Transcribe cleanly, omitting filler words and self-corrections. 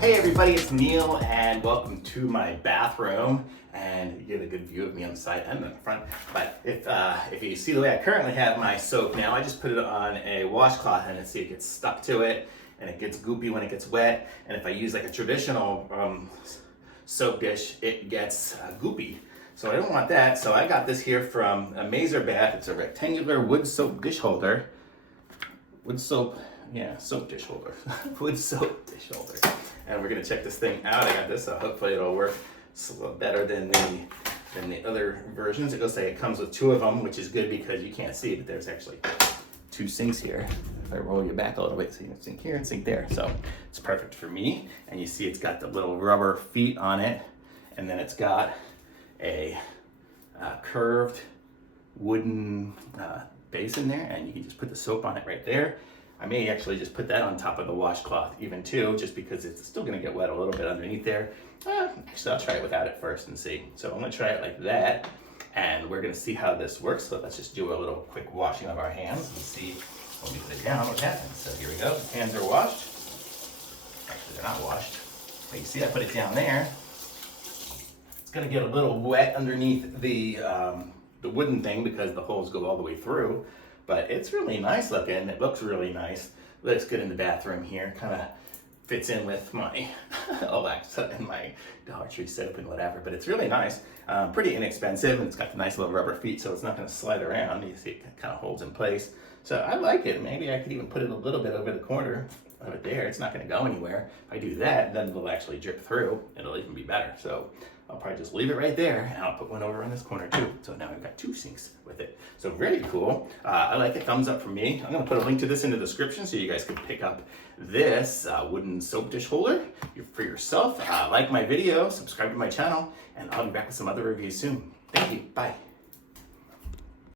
Hey everybody, it's Neil and welcome to my bathroom. And you get a good view of me on the side and on the front. But if you see the way I currently have my soap now, I just put it on a washcloth and see it gets stuck to it and it gets goopy when it gets wet. And if I use like a traditional soap dish, it gets goopy. So I don't want that. So I got this here from AmazerBath. It's a rectangular wood soap dish holder. Soap dish holder. Wood soap dish holder. And we're gonna check this thing out. I got this, so hopefully it'll work. It's a little better than the other versions. It looks like it comes with two of them, which is good because you can't see, but there's actually two sinks here. If I roll you back a little bit, so you can sink here and sink there. So it's perfect for me. And you see it's got the little rubber feet on it, and then it's got a curved wooden base in there, and you can just put the soap on it right there. I may actually just put that on top of the washcloth even too, just because it's still gonna get wet a little bit underneath there. Actually, I'll try it without it first and see. So I'm gonna try it like that, and we're gonna see how this works. So let's just do a little quick washing of our hands and see when we put it down what happens. So here we go, the hands are washed. Actually, they're not washed. But you see I put it down there. It's gonna get a little wet underneath the wooden thing because the holes go all the way through. But it's really nice looking. It looks really nice. Looks good in the bathroom here. Kind of fits in with my Alexa and my Dollar Tree soap and whatever. But it's really nice. Pretty inexpensive, and it's got the nice little rubber feet, so it's not going to slide around. You see, it kind of holds in place. So I like it. Maybe I could even put it a little bit over the corner of it there. It's not going to go anywhere. If I do that, then it'll actually drip through. It'll even be better. So I'll probably just leave it right there, and I'll put one over on this corner too. So now I've got two sinks with it. So really cool. I like it. Thumbs up from me. I'm going to put a link to this in the description so you guys can pick up this wooden soap dish holder for yourself. Like my video, subscribe to my channel, and I'll be back with some other reviews soon. Thank you. Bye.